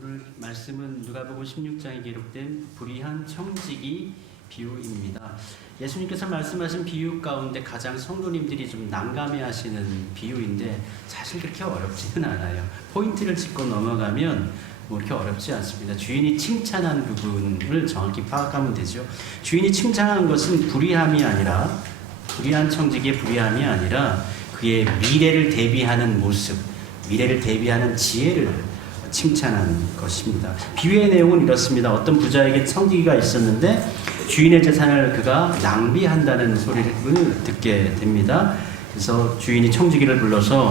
오늘 말씀은 누가복음 16장에 기록된 불의한 청지기 비유입니다. 예수님께서 말씀하신 비유 가운데 가장 성도님들이 좀 난감해하시는 비유인데 사실 그렇게 어렵지는 않아요. 포인트를 짚고 넘어가면 뭐 그렇게 어렵지 않습니다. 주인이 칭찬한 부분을 정확히 파악하면 되죠. 주인이 칭찬한 것은 불의함이 아니라, 불의한 청지기의 불의함이 아니라 그의 미래를 대비하는 모습, 미래를 대비하는 지혜를 칭찬한 것입니다. 비유의 내용은 이렇습니다. 어떤 부자에게 청지기가 있었는데 주인의 재산을 그가 낭비한다는 소리를 듣게 됩니다. 그래서 주인이 청지기를 불러서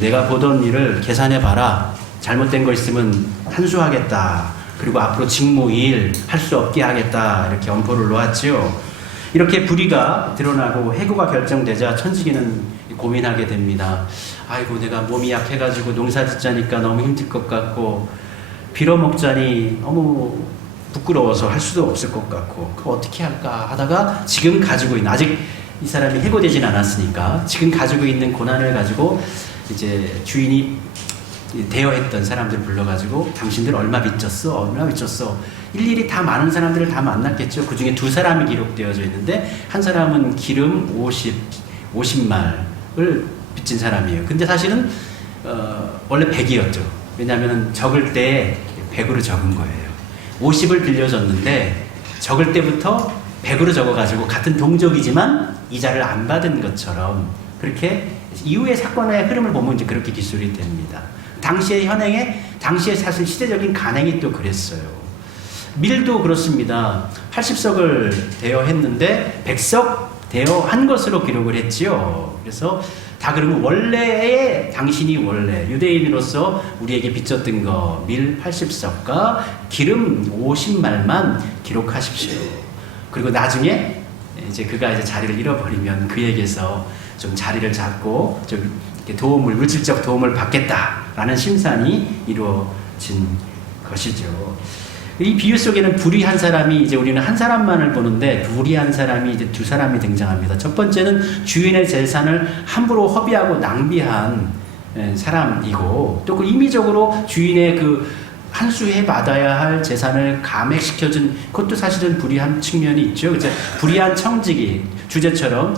내가 보던 일을 계산해봐라. 잘못된 거 있으면 한수하겠다. 그리고 앞으로 직무 일 할 수 없게 하겠다. 이렇게 엄포를 놓았지요. 이렇게 불의가 드러나고 해고가 결정되자 청지기는 고민하게 됩니다. 아이고, 내가 몸이 약해가지고 농사 짓자니까 너무 힘들 것 같고 빌어먹자니 너무 부끄러워서 할 수도 없을 것 같고 그거 어떻게 할까 하다가 지금 가지고 있는, 아직 이 사람이 해고되진 않았으니까 지금 가지고 있는 고난을 가지고 이제 주인이 대여했던 사람들 불러가지고 당신들 얼마 빚졌어? 얼마 빚졌어? 일일이 다 많은 사람들을 다 만났겠죠. 그 중에 두 사람이 기록되어져 있는데 한 사람은 기름 50말을 빚진 사람이에요. 근데 사실은 원래 100이었죠. 왜냐하면 적을 때 100으로 적은 거예요. 50을 빌려줬는데 적을 때부터 100으로 적어가지고 같은 동족이지만 이자를 안 받은 것처럼, 그렇게 이후의 사건의 흐름을 보면 이제 그렇게 기술이 됩니다. 당시의 현행에, 당시의 사실 시대적인 간행이 또 그랬어요. 밀도 그렇습니다. 80석을 대여했는데 100석 대여한 것으로 기록을 했지요. 그래서 다 그러면 원래의, 당신이 원래 유대인으로서 우리에게 빚졌던 거 밀 80석과 기름 50말만 기록하십시오. 그리고 나중에 이제 그가 이제 자리를 잃어버리면 그에게서 좀 자리를 잡고 좀 이렇게 도움을, 물질적 도움을 받겠다라는 심산이 이루어진 것이죠. 이 비유 속에는 불의한 사람이, 이제 우리는 한 사람만을 보는데 불의한 사람이 이제 두 사람이 등장합니다. 첫 번째는 주인의 재산을 함부로 허비하고 낭비한 사람이고, 또 그 임의적으로 주인의 그 한수해 받아야 할 재산을 감액시켜준, 그것도 사실은 불의한 측면이 있죠. 그래서 불의한 청지기, 주제처럼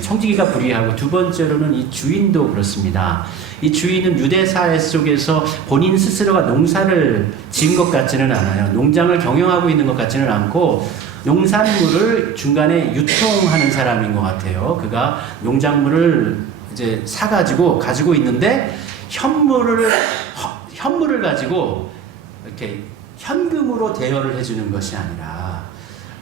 청지기가 불의하고, 두 번째로는 이 주인도 그렇습니다. 이 주인은 유대 사회 속에서 본인 스스로가 농사를 지은 것 같지는 않아요. 농장을 경영하고 있는 것 같지는 않고 농산물을 중간에 유통하는 사람인 것 같아요. 그가 농작물을 이제 사가지고 가지고 있는데 현물을 가지고 이렇게 현금으로 대여를 해주는 것이 아니라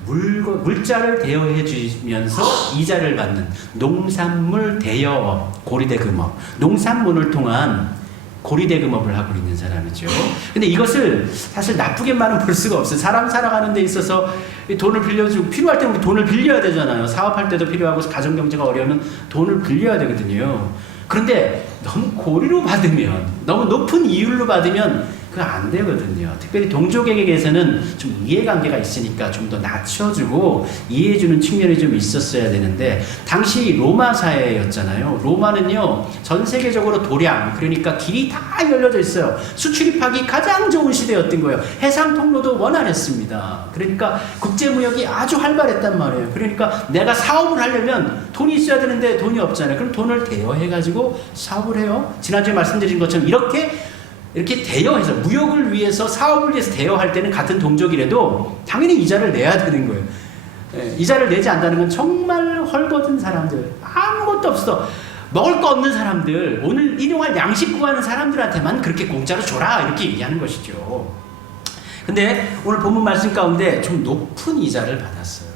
물자를 대여해 주면서 이자를 받는 농산물 대여업, 고리대금업, 농산물을 통한 고리대금업을 하고 있는 사람이죠. 근데 이것을 사실 나쁘게만은 볼 수가 없어요. 사람 살아가는 데 있어서 돈을 빌려주고, 필요할 때 우리 돈을 빌려야 되잖아요. 사업할 때도 필요하고 가정경제가 어려우면 돈을 빌려야 되거든요. 그런데 너무 고리로 받으면, 너무 높은 이율로 받으면 그거 안 되거든요. 특별히 동족에게서는 좀 이해관계가 있으니까 좀 더 낮춰주고 이해해주는 측면이 좀 있었어야 되는데, 당시 로마 사회였잖아요. 로마는요, 전 세계적으로 도량, 그러니까 길이 다 열려져 있어요. 수출입하기 가장 좋은 시대였던 거예요. 해상 통로도 원활했습니다. 그러니까 국제무역이 아주 활발했단 말이에요. 그러니까 내가 사업을 하려면 돈이 있어야 되는데 돈이 없잖아요. 그럼 돈을 대여해가지고 사업을 해요. 지난주에 말씀드린 것처럼 이렇게 대여해서, 무역을 위해서, 사업을 위해서 대여할 때는 같은 동족이라도 당연히 이자를 내야 되는 거예요. 이자를 내지 않는다는 건 정말 헐벗은 사람들, 아무것도 없어, 먹을 거 없는 사람들, 오늘 일용할 양식 구하는 사람들한테만 그렇게 공짜로 줘라, 이렇게 얘기하는 것이죠. 근데 오늘 본문 말씀 가운데 좀 높은 이자를 받았어요.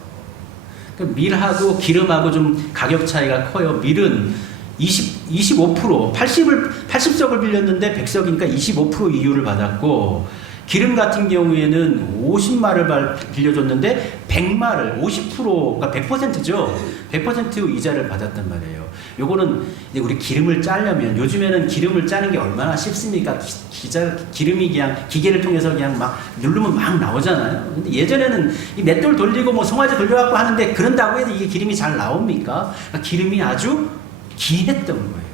밀하고 기름하고 좀 가격 차이가 커요. 밀은 25%, 80석을 빌렸는데 100석이니까 25% 이율을 받았고, 기름 같은 경우에는 50말을 빌려줬는데 100말을 50%가 100%죠. 100% 이자를 받았단 말이에요. 요거는 이제 우리 기름을 짜려면, 요즘에는 기름을 짜는 게 얼마나 쉽습니까? 기름이 그냥 기계를 통해서 그냥 막 누르면 막 나오잖아요. 근데 예전에는 이 맷돌 돌리고 뭐 송아지 돌려갖고 하는데, 그런다고 해도 이게 기름이 잘 나옵니까? 그러니까 기름이 아주 귀했던 거예요.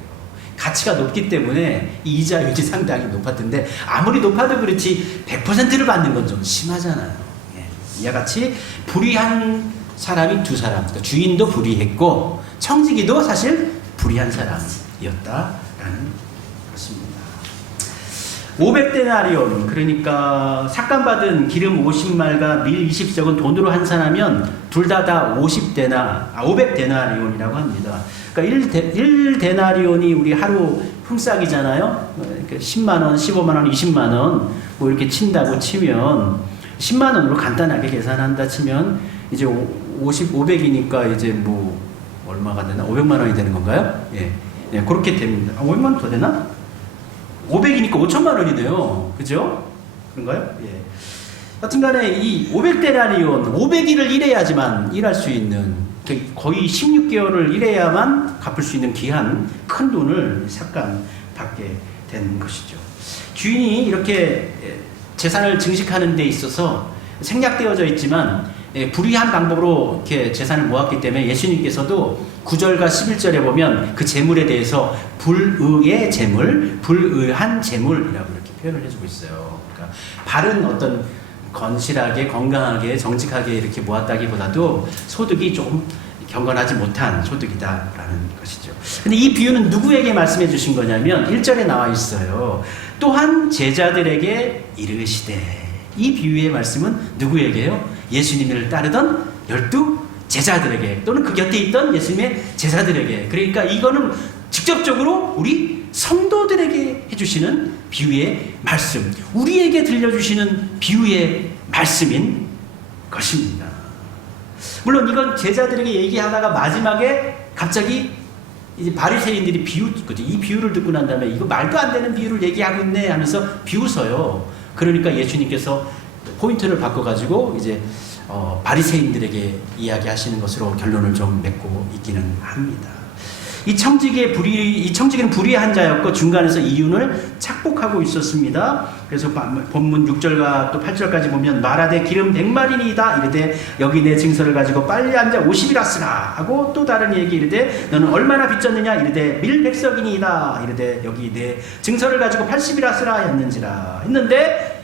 가치가 높기 때문에 이 이자율이 상당히 높았던데 아무리 높아도 그렇지 100%를 받는 건 좀 심하잖아요. 예. 이와 같이 불의한 사람이 두 사람, 그러니까 주인도 불의했고 청지기도 사실 불의한 사람이었다라는 것입니다. 500데나리온, 그러니까 삭감받은 기름 50말과 밀 20석은 돈으로 환산하면 둘 다 500데나리온이라고 합니다. 그러니까 1데나리온이 우리 하루 품삯이잖아요. 10만원, 15만원, 20만원 뭐 이렇게 친다고 치면 10만원으로 간단하게 계산한다 치면 이제 500이니까 이제 뭐 얼마가 되나? 500만원이 되는 건가요? 예. 예, 그렇게 됩니다. 500만원 더 되나? 500이니까 5천만 원이 돼요. 그죠? 그런가요? 예. 하여튼간에 이 500데나리온, 500일을 일해야지만 일할 수 있는, 거의 16개월을 일해야만 갚을 수 있는 귀한 큰 돈을 삭감받게 된 것이죠. 주인이 이렇게 재산을 증식하는 데 있어서 생략되어져 있지만 불의한 방법으로 이렇게 재산을 모았기 때문에 예수님께서도 9절과 11절에 보면 그 재물에 대해서 불의의 재물, 불의한 재물이라고 이렇게 표현을 해주고 있어요. 그러니까 바른 어떤 건실하게, 건강하게, 정직하게 이렇게 모았다기보다도 소득이 조금 경건하지 못한 소득이다라는 것이죠. 근데 이 비유는 누구에게 말씀해 주신 거냐면 1절에 나와 있어요. 또한 제자들에게 이르시되. 이 비유의 말씀은 누구에게요? 예수님을 따르던 12 제자들에게, 또는 그 곁에 있던 예수님의 제자들에게. 그러니까 이거는 직접적으로 우리 성도들에게 해주시는 비유의 말씀, 우리에게 들려주시는 비유의 말씀인 것입니다. 물론 이건 제자들에게 얘기하다가 마지막에 갑자기 이제 바리새인들이 이 비유를 듣고 난 다음에 이거 말도 안 되는 비유를 얘기하고 있네 하면서 비웃어요. 그러니까 예수님께서 포인트를 바꿔가지고 이제 바리새인들에게 이야기하시는 것으로 결론을 좀 맺고 있기는 합니다. 이 청지기는 불의한 자였고 중간에서 이윤을 착복하고 있었습니다. 그래서 본문 6절과 또 8절까지 보면 말하되 기름 100마리니이다 이르되 여기 내 증서를 가지고 빨리 앉아 50이라 쓰라 하고 또 다른 얘기 이르되 너는 얼마나 빚졌느냐 이르되 밀 100석이니이다 이르되 여기 내 증서를 가지고 80이라 쓰라 했는데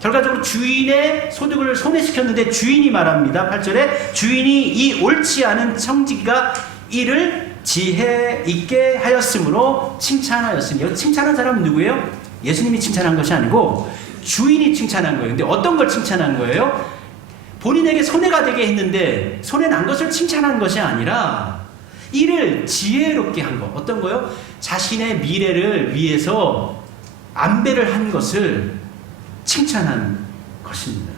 결과적으로 주인의 소득을 손해시켰는데 주인이 말합니다. 8절에 주인이 이 옳지 않은 청지기가 이를 지혜 있게 하였으므로 칭찬하였으니, 칭찬한 사람은 누구예요? 예수님이 칭찬한 것이 아니고 주인이 칭찬한 거예요. 근데 어떤 걸 칭찬한 거예요? 본인에게 손해가 되게 했는데 손해 난 것을 칭찬한 것이 아니라 이를 지혜롭게 한 것. 어떤 거요? 자신의 미래를 위해서 안배를 한 것을 칭찬한 것입니다.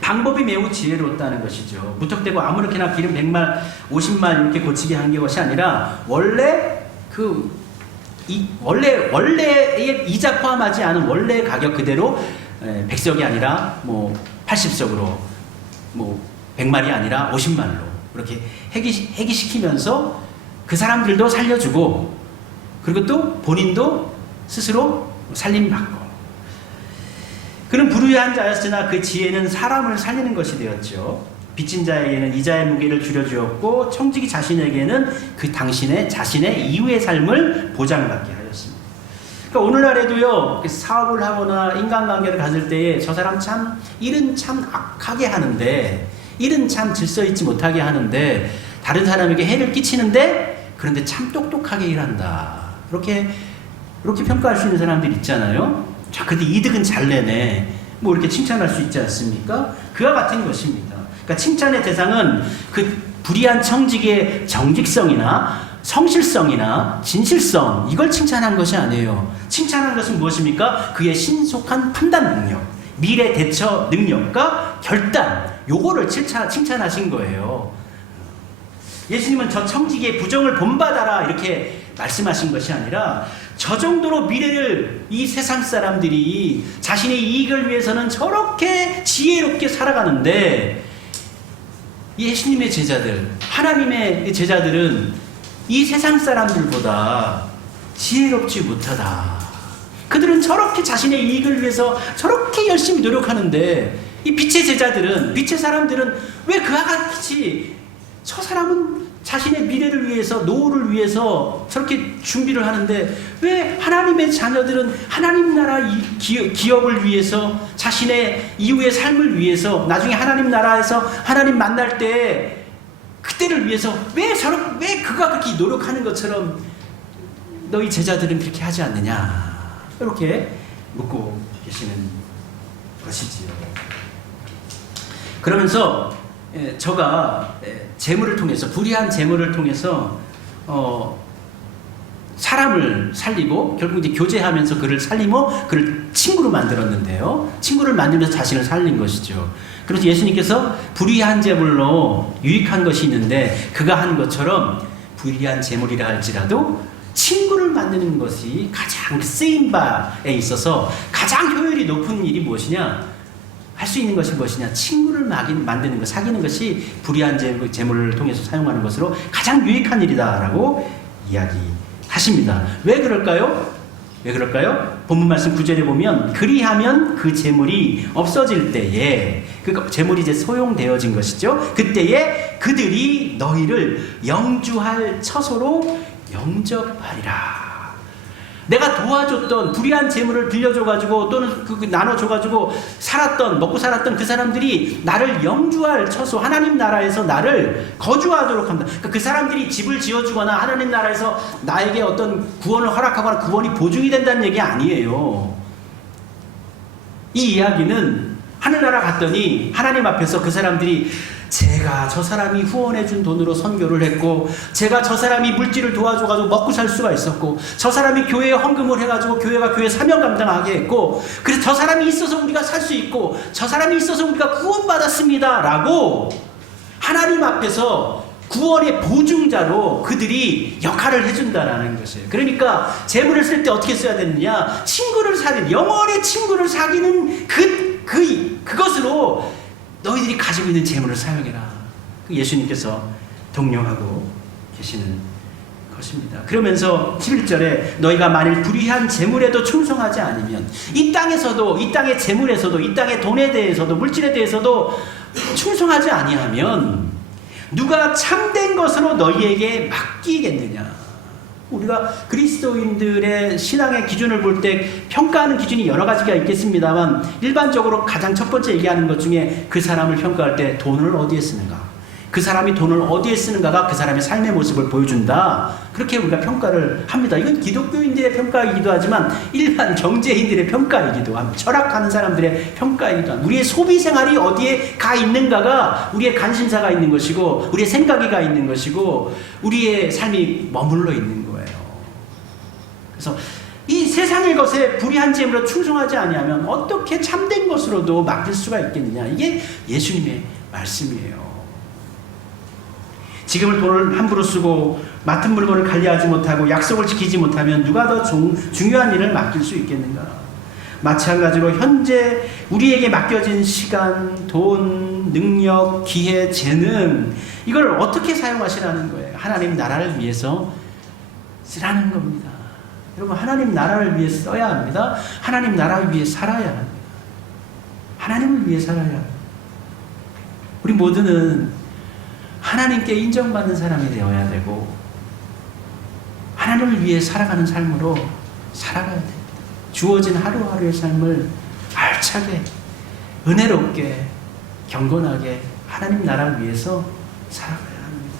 방법이 매우 지혜로웠다는 것이죠. 무턱대고 아무렇게나 기름 100말, 50말 이렇게 고치게 한 것이 아니라 원래의 이자 포함하지 않은 원래 가격 그대로 100석이 아니라 뭐 80석으로 뭐 100말이 아니라 50말로 그렇게 해기시키면서 그 사람들도 살려주고 그리고 또 본인도 스스로 살림받고. 그는 불의한 자였으나 그 지혜는 사람을 살리는 것이 되었죠. 빚진 자에게는 이자의 무게를 줄여주었고 청지기 자신에게는 그 자신의 이후의 삶을 보장받게 하였습니다. 그러니까 오늘날에도요, 사업을 하거나 인간관계를 가질 때에 저 사람 참 일은 참 악하게 하는데, 일은 참 질서 있지 못하게 하는데 다른 사람에게 해를 끼치는데 그런데 참 똑똑하게 일한다. 이렇게 평가할 수 있는 사람들 있잖아요. 자, 근데 이득은 잘 내네. 뭐 이렇게 칭찬할 수 있지 않습니까? 그와 같은 것입니다. 그러니까 칭찬의 대상은 그 불의한 청지기의 정직성이나 성실성이나 진실성, 이걸 칭찬한 것이 아니에요. 칭찬한 것은 무엇입니까? 그의 신속한 판단 능력, 미래 대처 능력과 결단, 요거를 칭찬하신 거예요. 예수님은 저 청지기의 부정을 본받아라 이렇게 말씀하신 것이 아니라 저 정도로 미래를 이 세상 사람들이 자신의 이익을 위해서는 저렇게 지혜롭게 살아가는데 예수님의 제자들, 하나님의 제자들은 이 세상 사람들보다 지혜롭지 못하다. 그들은 저렇게 자신의 이익을 위해서 저렇게 열심히 노력하는데 이 빛의 제자들은, 빛의 사람들은 왜 그와 같이 저 사람은 자신의 미래를 위해서, 노후를 위해서 저렇게 준비를 하는데 왜 하나님의 자녀들은 하나님 나라 기업을 위해서, 자신의 이후의 삶을 위해서, 나중에 하나님 나라에서 하나님 만날 때 그때를 위해서 왜 그가 그렇게 노력하는 것처럼 너희 제자들은 그렇게 하지 않느냐, 이렇게 묻고 계시는 것이지요. 그러면서 저가 재물을 통해서, 불의한 재물을 통해서 사람을 살리고 결국 이제 교제하면서 그를 살리며 그를 친구로 만들었는데요. 친구를 만들면서 자신을 살린 것이죠. 그래서 예수님께서 불의한 재물로 유익한 것이 있는데 그가 한 것처럼 불의한 재물이라 할지라도 친구를 만드는 것이 가장 쓰임 바에 있어서 가장 효율이 높은 일이 무엇이냐? 할 수 있는 것이 무엇이냐? 친구를 만드는 것, 사귀는 것이 불의한 재물을 통해서 사용하는 것으로 가장 유익한 일이다라고 이야기하십니다. 왜 그럴까요? 왜 그럴까요? 본문 말씀 9절에 보면 그리하면 그 재물이 없어질 때에, 그 재물이 이제 소용되어진 것이죠. 그때에 그들이 너희를 영주할 처소로 영접하리라. 내가 도와줬던, 불의한 재물을 빌려줘가지고 또는 나눠줘가지고 먹고 살았던 그 사람들이 나를 영주할 처소, 하나님 나라에서 나를 거주하도록 합니다. 그러니까 그 사람들이 집을 지어주거나 하나님 나라에서 나에게 어떤 구원을 허락하거나 구원이 보증이 된다는 얘기 아니에요. 이 이야기는 하늘나라 갔더니 하나님 앞에서 그 사람들이 제가 저 사람이 후원해준 돈으로 선교를 했고, 제가 저 사람이 물질을 도와줘가지고 먹고 살 수가 있었고, 저 사람이 교회에 헌금을 해가지고 교회가 교회 사명 감당하게 했고, 그래서 저 사람이 있어서 우리가 살 수 있고, 저 사람이 있어서 우리가 구원받았습니다 라고 하나님 앞에서 구원의 보증자로 그들이 역할을 해준다라는 것이에요. 그러니까 재물을 쓸 때 어떻게 써야 되느냐? 친구를 사귀는, 영원의 친구를 사귀는 그것으로 너희들이 가지고 있는 재물을 사용해라. 예수님께서 독려하고 계시는 것입니다. 그러면서 11절에 너희가 만일 불의한 재물에도 충성하지 않으면, 이 땅에서도, 이 땅의 재물에서도, 이 땅의 돈에 대해서도, 물질에 대해서도 충성하지 아니하면 누가 참된 것으로 너희에게 맡기겠느냐. 우리가 그리스도인들의 신앙의 기준을 볼 때 평가하는 기준이 여러 가지가 있겠습니다만, 일반적으로 가장 첫 번째 얘기하는 것 중에 그 사람을 평가할 때 돈을 어디에 쓰는가, 그 사람이 돈을 어디에 쓰는가가 그 사람의 삶의 모습을 보여준다, 그렇게 우리가 평가를 합니다. 이건 기독교인들의 평가이기도 하지만 일반 경제인들의 평가이기도 합니다. 철학하는 사람들의 평가이기도 합니다. 우리의 소비 생활이 어디에 가 있는가가 우리의 관심사가 있는 것이고, 우리의 생각이 가 있는 것이고, 우리의 삶이 머물러 있는 거예요. 그래서 이 세상의 것에 불의한 재물로 충성하지 아니하면 어떻게 참된 것으로도 맡길 수가 있겠느냐. 이게 예수님의 말씀이에요. 지금을 돈을 함부로 쓰고 맡은 물건을 관리하지 못하고 약속을 지키지 못하면 누가 더 중요한 일을 맡길 수 있겠는가. 마찬가지로 현재 우리에게 맡겨진 시간, 돈, 능력, 기회, 재능, 이걸 어떻게 사용하시라는 거예요. 하나님 나라를 위해서 쓰라는 겁니다. 여러분, 하나님 나라를 위해 써야 합니다. 하나님 나라를 위해 살아야 합니다. 하나님을 위해 살아야 합니다. 우리 모두는 하나님께 인정받는 사람이 되어야 되고, 하나님을 위해 살아가는 삶으로 살아가야 됩니다. 주어진 하루하루의 삶을 알차게, 은혜롭게, 경건하게 하나님 나라를 위해서 살아가야 합니다.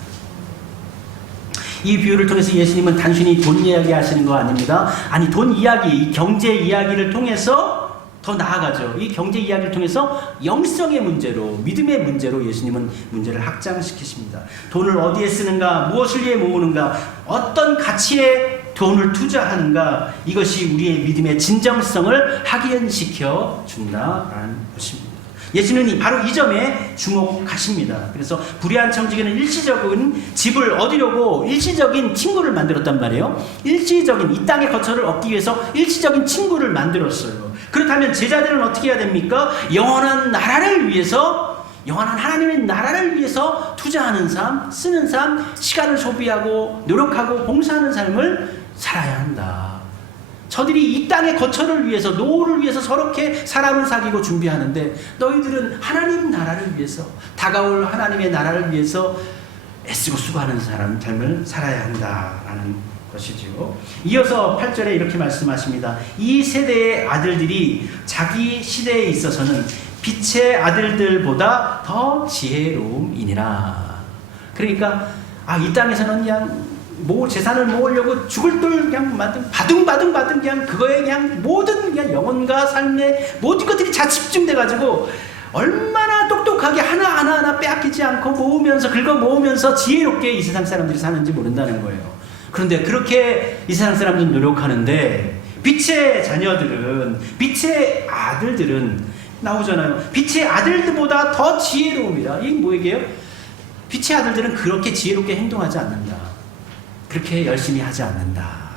이 비유를 통해서 예수님은 단순히 돈 이야기 하시는 거 아닙니다. 아니, 돈 이야기, 경제 이야기를 통해서 더 나아가죠. 이 경제 이야기를 통해서 영성의 문제로, 믿음의 문제로 예수님은 문제를 확장시키십니다. 돈을 어디에 쓰는가, 무엇을 위해 모으는가, 어떤 가치에 돈을 투자하는가, 이것이 우리의 믿음의 진정성을 확인시켜 준다라는 것입니다. 예수님은 바로 이 점에 주목하십니다. 그래서 불의한 청지기는 일시적인 집을 얻으려고 일시적인 친구를 만들었단 말이에요. 일시적인, 이 땅의 거처를 얻기 위해서 일시적인 친구를 만들었어요. 그렇다면 제자들은 어떻게 해야 됩니까? 영원한 나라를 위해서, 영원한 하나님의 나라를 위해서 투자하는 삶, 쓰는 삶, 시간을 소비하고 노력하고 봉사하는 삶을 살아야 한다. 저들이 이 땅의 거처를 위해서, 노후를 위해서 저렇게 사람을 사귀고 준비하는데, 너희들은 하나님 나라를 위해서, 다가올 하나님의 나라를 위해서 애쓰고 수고하는 사람 삶을 살아야 한다라는 것이죠. 이어서 8절에 이렇게 말씀하십니다. 이 세대의 아들들이 자기 시대에 있어서는 빛의 아들들보다 더 지혜로움이니라. 그러니까 이 땅에서는 그냥 재산을 모으려고 죽을 돌 그냥 바둥바둥 그냥 그거에 그냥 모든 그냥 영혼과 삶의 모든 것들이 다 집중돼 가지고 얼마나 똑똑하게 하나하나 빼앗기지 않고 모으면서 긁어 모으면서 지혜롭게 이 세상 사람들이 사는지 모른다는 거예요. 그런데 그렇게 이 세상 사람들은 노력하는데 빛의 자녀들은, 빛의 아들들은 나오잖아요. 빛의 아들들보다 더 지혜로움이다. 이게 뭐예요? 빛의 아들들은 그렇게 지혜롭게 행동하지 않는다. 그렇게 열심히 하지 않는다.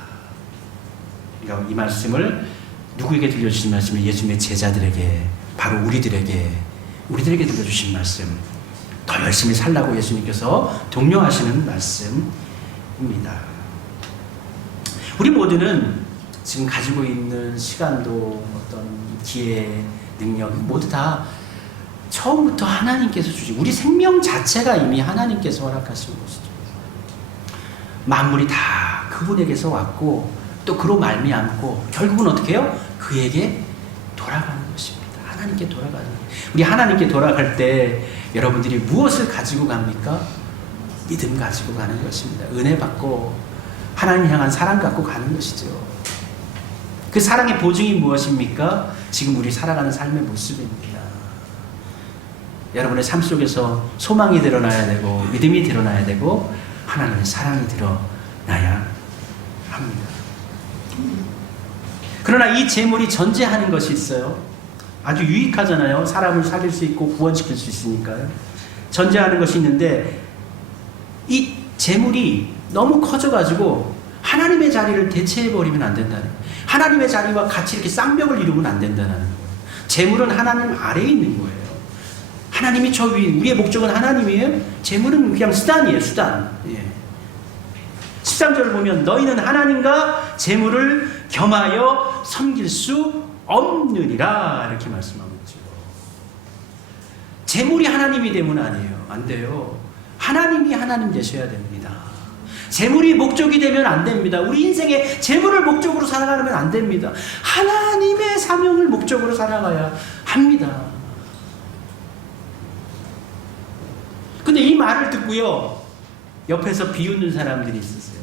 그러니까 이 말씀을 누구에게 들려주신 말씀을 예수님의 제자들에게, 바로 우리들에게 들려주신 말씀, 더 열심히 살라고 예수님께서 독려하시는 말씀입니다. 우리 모두는 지금 가지고 있는 시간도 어떤 기회, 능력 모두 다 처음부터 하나님께서 주신, 우리 생명 자체가 이미 하나님께서 허락하신 것이죠. 만물이 다 그분에게서 왔고 또 그로 말미암고 결국은 어떻게 해요? 그에게 돌아가는 것입니다. 하나님께 돌아가는 거예요. 우리 하나님께 돌아갈 때 여러분들이 무엇을 가지고 갑니까? 믿음 가지고 가는 것입니다. 은혜 받고 하나님 향한 사랑 갖고 가는 것이죠. 그 사랑의 보증이 무엇입니까? 지금 우리 살아가는 삶의 모습입니다. 여러분의 삶 속에서 소망이 드러나야 되고 믿음이 드러나야 되고 하나님의 사랑이 드러나야 합니다. 그러나 이 재물이 전제하는 것이 있어요. 아주 유익하잖아요. 사람을 살릴 수 있고 구원시킬 수 있으니까요. 전제하는 것이 있는데 이 재물이 너무 커져가지고 하나님의 자리를 대체해버리면 안 된다는 거예요. 하나님의 자리와 같이 이렇게 쌍벽을 이루면 안 된다는 거예요. 재물은 하나님 아래에 있는 거예요. 하나님이 저 위, 우리의 목적은 하나님이에요. 재물은 그냥 수단이에요. 수단. 13절을 보면 너희는 하나님과 재물을 겸하여 섬길 수 없느니라 이렇게 말씀하고 있죠. 재물이 하나님이 되면 아니에요. 안 돼요. 하나님이 하나님 되셔야 됩니다. 재물이 목적이 되면 안 됩니다. 우리 인생에 재물을 목적으로 살아가면 안 됩니다. 하나님의 사명을 목적으로 살아가야 합니다. 근데 이 말을 듣고요, 옆에서 비웃는 사람들이 있었어요.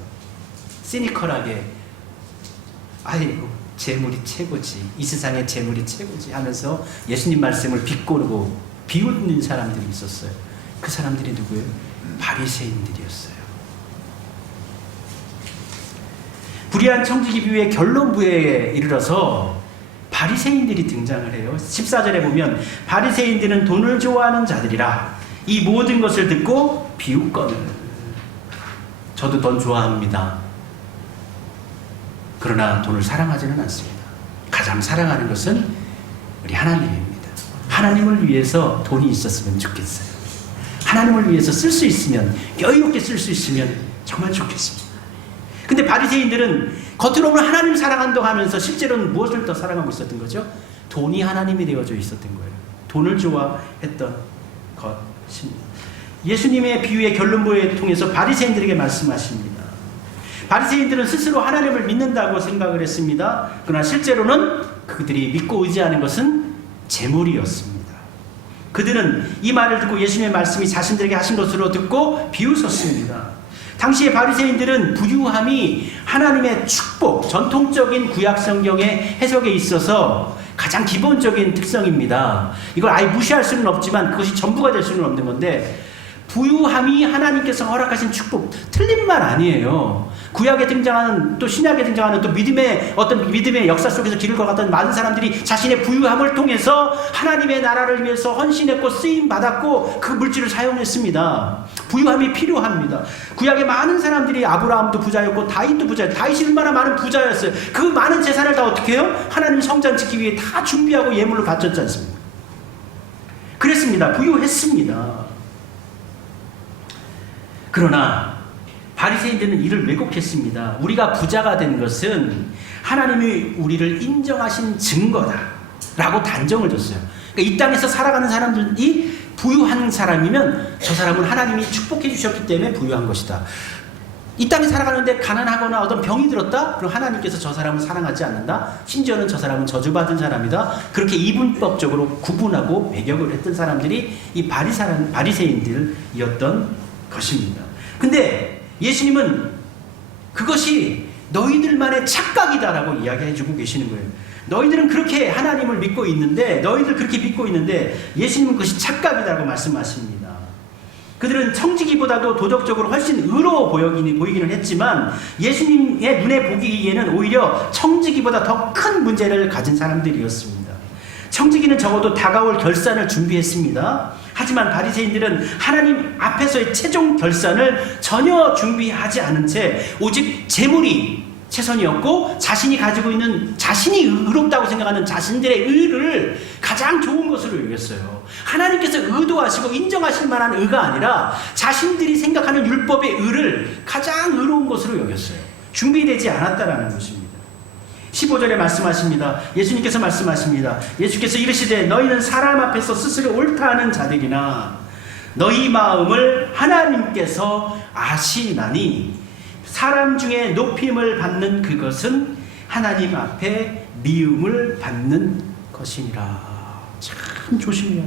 시니컬하게, 아이고 재물이 최고지, 이 세상의 재물이 최고지 하면서 예수님 말씀을 비꼬고 비웃는 사람들이 있었어요. 그 사람들이 누구예요? 바리새인들이었어요. 불의한 청지기 비유의 결론부에 이르러서 바리새인들이 등장을 해요. 14절에 보면 바리새인들은 돈을 좋아하는 자들이라 이 모든 것을 듣고 비웃거늘. 저도 돈 좋아합니다. 그러나 돈을 사랑하지는 않습니다. 가장 사랑하는 것은 우리 하나님입니다. 하나님을 위해서 돈이 있었으면 좋겠어요. 하나님을 위해서 쓸 수 있으면, 여유롭게 쓸 수 있으면 정말 좋겠습니다. 근데 바리새인들은 겉으로는 하나님 사랑한다고 하면서 실제로는 무엇을 더 사랑하고 있었던 거죠? 돈이 하나님이 되어져 있었던 거예요. 돈을 좋아했던 것입니다. 예수님의 비유의 결론부에 통해서 바리새인들에게 말씀하십니다. 바리새인들은 스스로 하나님을 믿는다고 생각을 했습니다. 그러나 실제로는 그들이 믿고 의지하는 것은 재물이었습니다. 그들은 이 말을 듣고 예수님의 말씀이 자신들에게 하신 것으로 듣고 비웃었습니다. 당시의 바리새인들은 부유함이 하나님의 축복, 전통적인 구약 성경의 해석에 있어서 가장 기본적인 특성입니다. 이걸 아예 무시할 수는 없지만 그것이 전부가 될 수는 없는 건데, 부유함이 하나님께서 허락하신 축복, 틀린 말 아니에요. 구약에 등장하는, 또 신약에 등장하는 또 믿음의 어떤 믿음의 역사 속에서 길을 걸어갔던 많은 사람들이 자신의 부유함을 통해서 하나님의 나라를 위해서 헌신했고 쓰임 받았고 그 물질을 사용했습니다. 부유함이 필요합니다. 구약의 많은 사람들이, 아브라함도 부자였고 다윗도 부자였어요. 다윗이 얼마나 많은 부자였어요. 그 많은 재산을 다 어떻게 해요? 하나님 성전 짓기 위해 다 준비하고 예물로 바쳤지 않습니까? 그랬습니다. 부유했습니다. 그러나 바리새인들은 이를 왜곡했습니다. 우리가 부자가 된 것은 하나님이 우리를 인정하신 증거다 라고 단정을 줬어요. 그러니까 이 땅에서 살아가는 사람들이 부유한 사람이면 저 사람은 하나님이 축복해 주셨기 때문에 부유한 것이다. 이 땅에 살아가는데 가난하거나 어떤 병이 들었다? 그럼 하나님께서 저 사람을 사랑하지 않는다? 심지어는 저 사람은 저주받은 사람이다? 그렇게 이분법적으로 구분하고 배격을 했던 사람들이 이 바리새인들이었던 것입니다. 근데 예수님은 그것이 너희들만의 착각이다라고 이야기해주고 계시는 거예요. 너희들은 그렇게 하나님을 믿고 있는데, 너희들 그렇게 믿고 있는데 예수님은 그것이 착각이다라고 말씀하십니다. 그들은 청지기보다도 도덕적으로 훨씬 의로워 보이기는 했지만 예수님의 눈에 보기에는 오히려 청지기보다 더 큰 문제를 가진 사람들이었습니다. 청지기는 적어도 다가올 결산을 준비했습니다. 하지만 바리새인들은 하나님 앞에서의 최종 결산을 전혀 준비하지 않은 채 오직 재물이 최선이었고 자신이 가지고 있는 자신이 의롭다고 생각하는 자신들의 의를 가장 좋은 것으로 여겼어요. 하나님께서 의도하시고 인정하실 만한 의가 아니라 자신들이 생각하는 율법의 의를 가장 의로운 것으로 여겼어요. 준비되지 않았다라는 것입니다. 15절에 말씀하십니다. 예수님께서 말씀하십니다. 예수께서 이르시되 너희는 사람 앞에서 스스로 옳다 하는 자들이나 너희 마음을 하나님께서 아시나니 사람 중에 높임을 받는 그것은 하나님 앞에 미움을 받는 것이니라. 참 조심해요.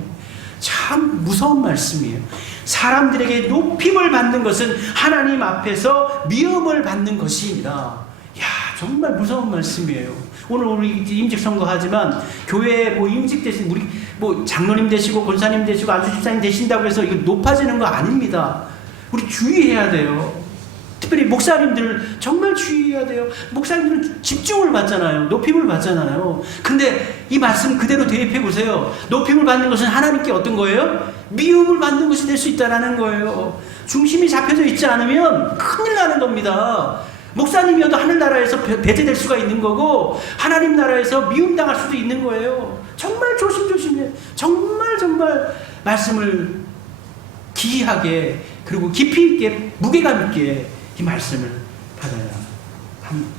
참 무서운 말씀이에요. 사람들에게 높임을 받는 것은 하나님 앞에서 미움을 받는 것이니라. 야, 정말 무서운 말씀이에요. 오늘 우리 임직 선거하지만 교회에 뭐 임직 되신 우리 뭐 장로님 되시고 권사님 되시고 안수집사님 되신다고 해서 이거 높아지는 거 아닙니다. 우리 주의해야 돼요. 특별히 목사님들 정말 주의해야 돼요. 목사님들은 집중을 받잖아요. 높임을 받잖아요. 근데 이 말씀 그대로 대입해 보세요. 높임을 받는 것은 하나님께 어떤 거예요? 미움을 받는 것이 될 수 있다는 거예요. 중심이 잡혀져 있지 않으면 큰일 나는 겁니다. 목사님이어도 하늘나라에서 배제될 수가 있는 거고 하나님 나라에서 미움당할 수도 있는 거예요. 정말 조심조심해. 정말 말씀을 기이하게 그리고 깊이 있게 무게감 있게 이 말씀을 받아야 합니다.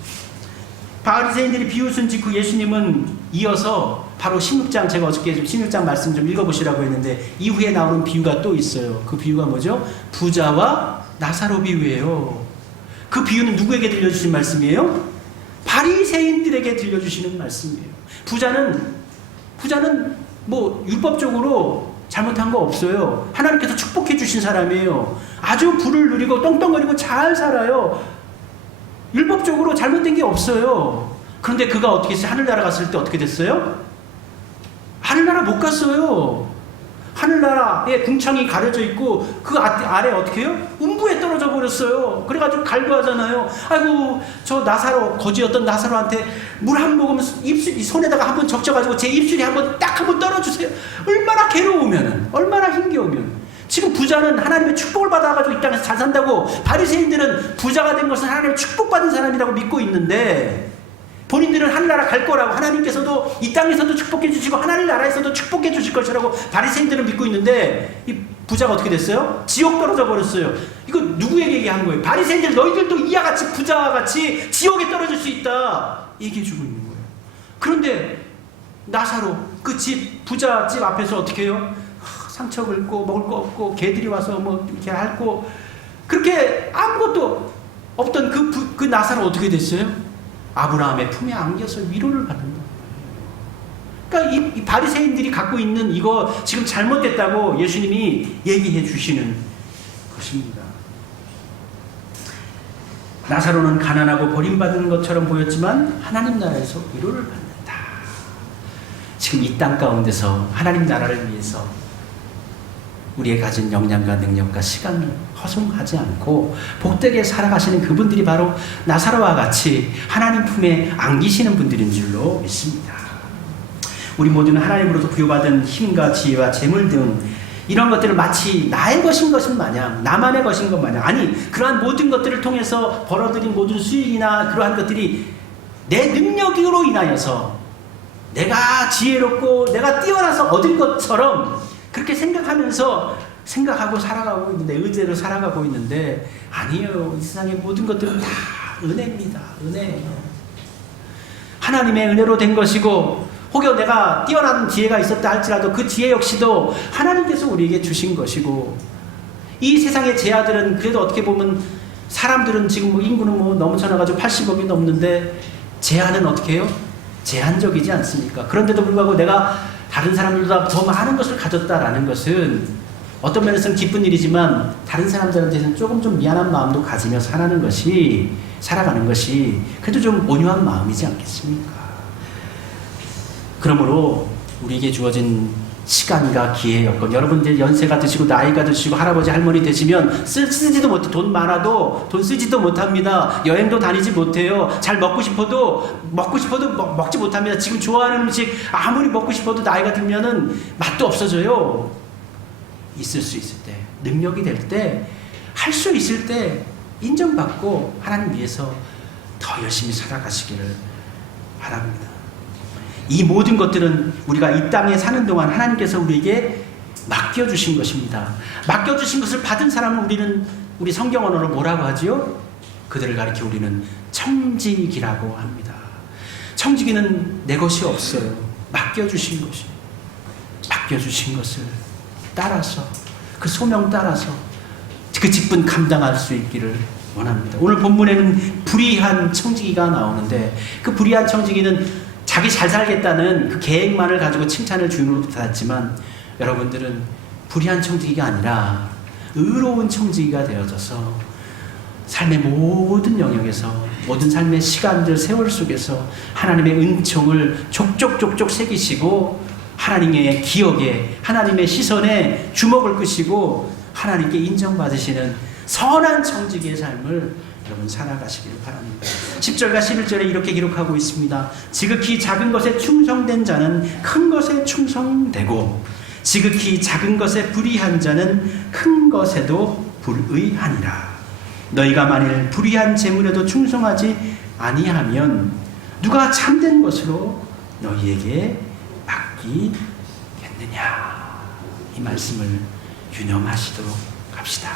바리새인들이 비웃은 직후 예수님은 이어서 바로 16장, 제가 어저께 16장 말씀 좀 읽어보시라고 했는데 이후에 나오는 비유가 또 있어요. 그 비유가 뭐죠? 부자와 나사로 비유예요. 그 비유는 누구에게 들려주신 말씀이에요? 바리새인들에게 들려주시는 말씀이에요. 부자는 뭐 율법적으로 잘못한 거 없어요. 하나님께서 축복해 주신 사람이에요. 아주 부를 누리고 떵떵거리고 잘 살아요. 율법적으로 잘못된 게 없어요. 그런데 그가 어떻게 했어요? 하늘나라 갔을 때 어떻게 됐어요? 하늘나라 못 갔어요. 하늘나라에 궁창이 가려져 있고 그 아래 어떻게 해요? 음부에 떨어져 버렸어요. 그래가지고 갈구하잖아요. 아이고 저 나사로 거지였던 나사로한테 물 한 모금 입술 손에다가 한번 적셔가지고 제 입술에 한번 떨어주세요. 얼마나 괴로우면, 얼마나 힘겨우면. 지금 부자는 하나님의 축복을 받아가지고 이 땅에서 잘 산다고 바리새인들은 부자가 된 것은 하나님의 축복받은 사람이라고 믿고 있는데 본인들은 하늘나라 갈 거라고 하나님께서도 이 땅에서도 축복해 주시고 하늘나라에서도 축복해 주실 것이라고 바리새인들은 믿고 있는데 이 부자가 어떻게 됐어요? 지옥 떨어져 버렸어요. 이거 누구에게 얘기한 거예요? 바리새인들 너희들도 이와 같이 부자와 같이 지옥에 떨어질 수 있다 얘기해 주고 있는 거예요. 그런데 나사로 그 부자 집 앞에서 어떻게 해요? 상처 긁고 먹을 거 없고 개들이 와서 뭐 이렇게 핥고 그렇게 아무것도 없던 그 나사로 어떻게 됐어요? 아브라함의 품에 안겨서 위로를 받는다. 그러니까 이 바리새인들이 갖고 있는 이거 지금 잘못됐다고 예수님이 얘기해 주시는 것입니다. 나사로는 가난하고 버림받은 것처럼 보였지만 하나님 나라에서 위로를 받는다. 지금 이 땅 가운데서 하나님 나라를 위해서 우리의 가진 역량과 능력과 시간을 허송하지 않고 복되게 살아가시는 그분들이 바로 나사로와 같이 하나님 품에 안기시는 분들인 줄로 믿습니다. 우리 모두는 하나님으로부터 부여받은 힘과 지혜와 재물 등 이런 것들을 마치 나의 것인 마냥, 나만의 것인 것 마냥, 아니 그러한 모든 것들을 통해서 벌어들인 모든 수익이나 그러한 것들이 내 능력으로 인하여서 내가 지혜롭고 내가 뛰어나서 얻은 것처럼 그렇게 생각하고 살아가고 있는데, 의대로 살아가고 있는데, 아니에요. 이 세상의 모든 것들은 다 은혜입니다. 은혜예요. 하나님의 은혜로 된 것이고 혹여 내가 뛰어난 지혜가 있었다 할지라도 그 지혜 역시도 하나님께서 우리에게 주신 것이고, 이 세상의 제아들은 그래도 어떻게 보면 사람들은 지금 뭐 인구는 뭐 넘쳐나가지고 80억이 넘는데 제한은 어떻게 해요? 제한적이지 않습니까? 그런데도 불구하고 내가 다른 사람들보다 더 많은 것을 가졌다라는 것은 어떤 면에서는 기쁜 일이지만 다른 사람들한테는 조금 좀 미안한 마음도 가지며 살아가는 것이 그래도 좀 온유한 마음이지 않겠습니까? 그러므로 우리에게 주어진 시간과 기회 여건, 여러분들 연세가 드시고 나이가 드시고 할아버지 할머니 되시면 쓰지도 못해. 돈 많아도 돈 쓰지도 못합니다. 여행도 다니지 못해요. 잘 먹고 싶어도 먹지 못합니다. 지금 좋아하는 음식 아무리 먹고 싶어도 나이가 들면은 맛도 없어져요. 있을 수 있을 때, 능력이 될 때, 할 수 있을 때 인정받고 하나님 위해서 더 열심히 살아가시기를 바랍니다. 이 모든 것들은 우리가 이 땅에 사는 동안 하나님께서 우리에게 맡겨주신 것입니다. 맡겨주신 것을 받은 사람은 우리 성경 언어로 뭐라고 하지요? 그들을 가리켜 우리는 청지기라고 합니다. 청지기는 내 것이 없어요. 맡겨주신 것을 따라서, 그 소명 따라서 그 직분 감당할 수 있기를 원합니다. 오늘 본문에는 불의한 청지기가 나오는데, 그 불의한 청지기는 자기 잘 살겠다는 그 계획만을 가지고 칭찬을 주인으로 받았지만, 여러분들은 불의한 청지기가 아니라 의로운 청지기가 되어져서 삶의 모든 영역에서, 모든 삶의 시간들, 세월 속에서 하나님의 은총을 족족족족 새기시고 하나님의 기억에, 하나님의 시선에 주목을 끄시고 하나님께 인정받으시는 선한 청지기의 삶을 여러분 살아가시기를 바랍니다. 10절과 11절에 이렇게 기록하고 있습니다. 지극히 작은 것에 충성된 자는 큰 것에 충성되고, 지극히 작은 것에 불의한 자는 큰 것에도 불의하니라. 너희가 만일 불의한 재물에도 충성하지 아니하면 누가 참된 것으로 너희에게 맡기겠느냐. 이 말씀을 유념하시도록 합시다.